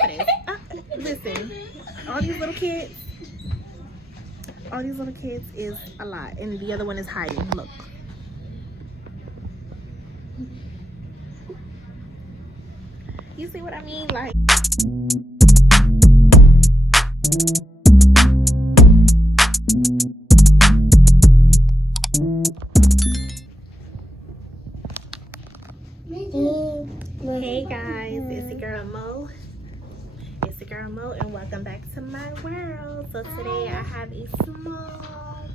for this. Listen, all these little kids is a lot, and the other one is hiding. Look. You see what I mean? Like, hey guys, it's your girl Mo. It's your girl Mo, and welcome back to my world. So today I have a small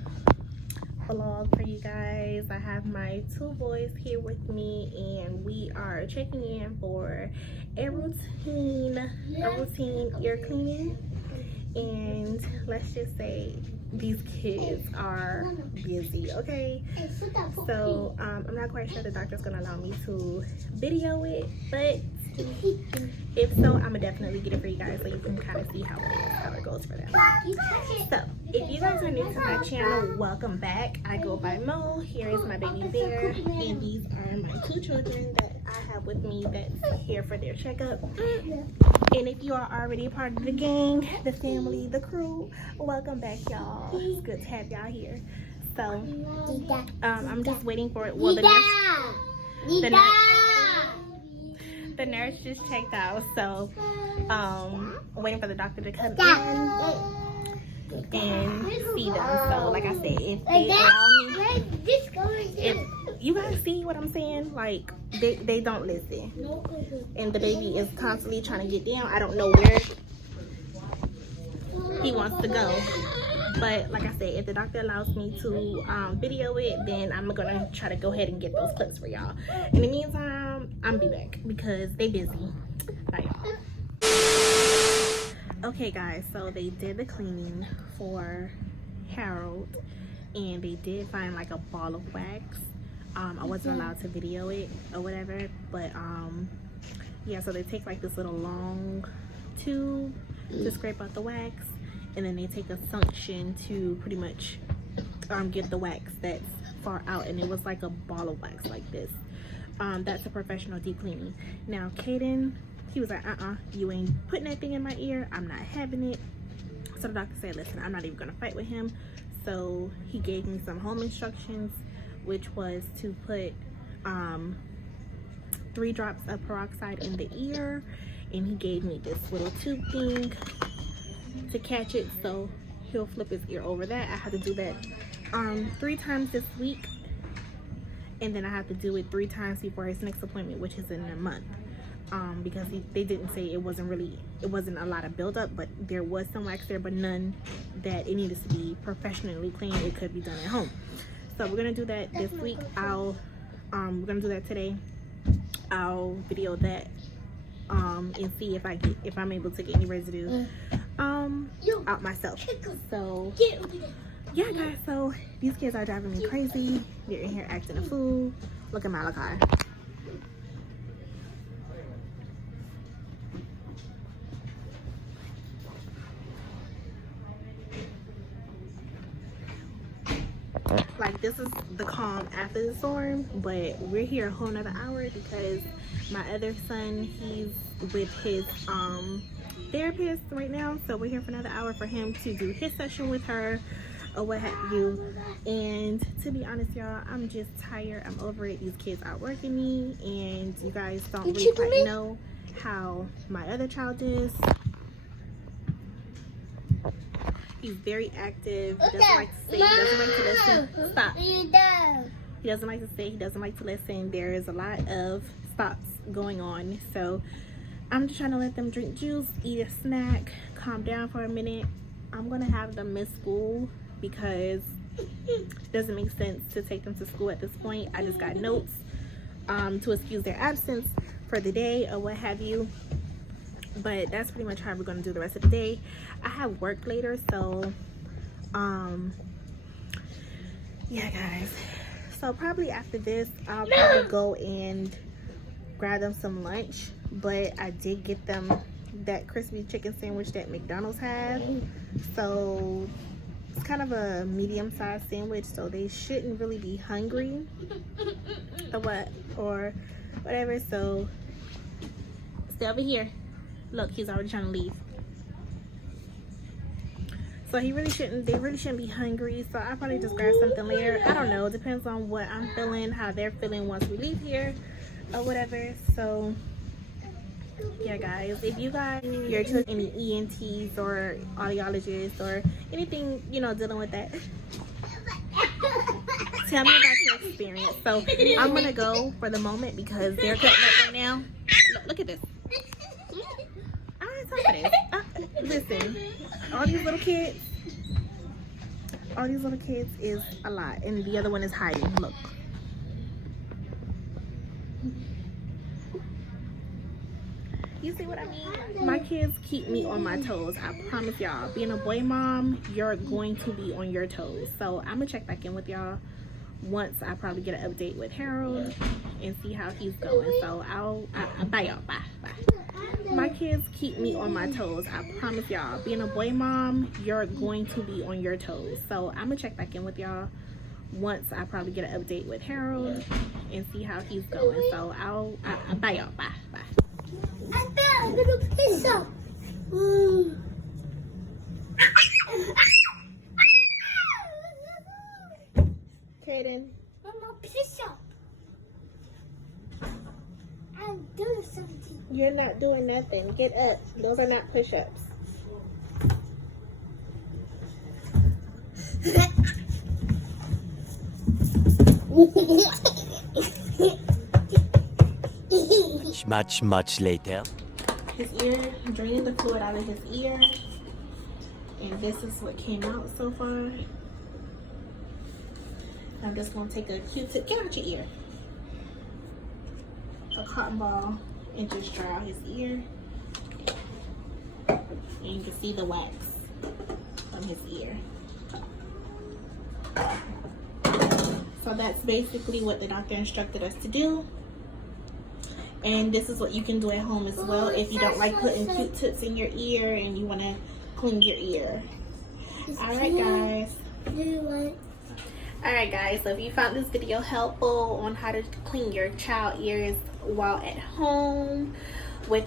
vlog for you guys. I have my two boys here with me, and we are checking in for a routine ear cleaning. And let's just say these kids are busy, okay? So I'm not quite sure the doctor's gonna allow me to video it, but if so, I'm gonna definitely get it for you guys so you can kind of see how it goes for them. So if you guys are new to my channel, welcome back. I go by Mo. Here is my baby bear, and these are my two children that I have with me that's here for their checkup. And if you are already a part of the gang, the family, the crew, welcome back, y'all. It's good to have y'all here. So I'm just waiting for it. Well, the nurse just checked out, so waiting for the doctor to come in and see them. So like I said, if they allow me, if you guys see what I'm saying, like they don't listen, and the baby is constantly trying to get down. I don't know where he wants to go, but like I said, if the doctor allows me to video it, then I'm gonna try to go ahead and get those clips for y'all. In the meantime, I'm be back because they busy. Bye, y'all. Okay guys, so they did the cleaning for Harold, and they did find like a ball of wax. I wasn't allowed to video it or whatever, but yeah, so they take like this little long tube to scrape out the wax, and then they take a suction to pretty much get the wax that's far out, and it was like a ball of wax like this. That's a professional deep cleaning. Now Caden, he was like, you ain't putting that thing in my ear, I'm not having it. So the doctor said, listen, I'm not even gonna fight with him. So he gave me some home instructions, which was to put 3 drops of peroxide in the ear, and he gave me this little tube thing to catch it, so he'll flip his ear over that. I have to do that 3 times this week, and then I have to do it 3 times before his next appointment, which is in a month. Because they didn't say it wasn't a lot of buildup, but there was some wax there, but none that it needed to be professionally cleaned. It could be done at home. So we're gonna do that this week. We're gonna do that today. I'll video that and see if I'm able to get any residue out myself. So yeah guys, so these kids are driving me crazy. They're in here acting a fool. Look at Malachi. Like, this is the calm after the storm, but we're here a whole nother hour because my other son, he's with his therapist right now, so we're here for another hour for him to do his session with her or what have you. And to be honest, y'all, I'm just tired. I'm over it. These kids are working me, and you guys don't really quite know how my other child is. He's very active. He doesn't like to say, he doesn't like to listen. Stop. He doesn't like to say, he doesn't like to listen. There is a lot of stops going on. So I'm just trying to let them drink juice, eat a snack, calm down for a minute. I'm going to have them miss school because it doesn't make sense to take them to school at this point. I just got notes to excuse their absence for the day or what have you. But that's pretty much how we're going to do the rest of the day. I have work later, so yeah guys, so probably after this I'll probably go and grab them some lunch. But I did get them that crispy chicken sandwich that McDonald's has, so it's kind of a medium-sized sandwich, so they shouldn't really be hungry or whatever. So stay over here. Look, he's already trying to leave. So they really shouldn't be hungry. So I'll probably just grab something later. I don't know. It depends on what I'm feeling, how they're feeling once we leave here or whatever. So yeah, guys, if you guys you're to any ENTs or audiologists or anything, you know, dealing with that, tell me about your experience. So I'm gonna go for the moment because they're cutting up right now. Look at this. Listen, all these little kids is a lot, and the other one is hiding. Look. You see what I mean? My kids keep me on my toes. I promise y'all. Being a boy mom, you're going to be on your toes. So I'm gonna check back in with y'all once I probably get an update with Harold and see how he's going. So I'll bye y'all. Bye. My kids keep me on my toes. I promise y'all. Being a boy mom, you're going to be on your toes. So I'm gonna check back in with y'all once I probably get an update with Harold and see how he's going. So I'll bye y'all. Bye. I found a little pizza. Kaden. Mama, pizza. I'm doing something. You're not doing nothing. Get up. Those are not push-ups. Much later. His ear, I'm draining the fluid out of his ear. And this is what came out so far. I'm just going to take a Q-tip. Get out your ear. A cotton ball and just dry out his ear. And you can see the wax from his ear. So that's basically what the doctor instructed us to do. And this is what you can do at home as well if you don't like putting Q-tips in your ear and you want to clean your ear. Alright guys. Alright guys, so if you found this video helpful on how to clean your child ears while at home with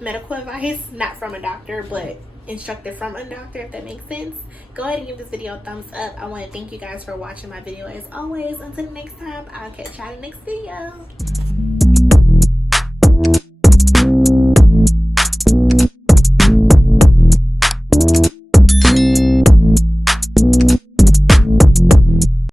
medical advice, not from a doctor but instructed from a doctor, if that makes sense, go ahead and give this video a thumbs up. I want to thank you guys for watching my video as always. Until next time, I'll catch y'all in the next video.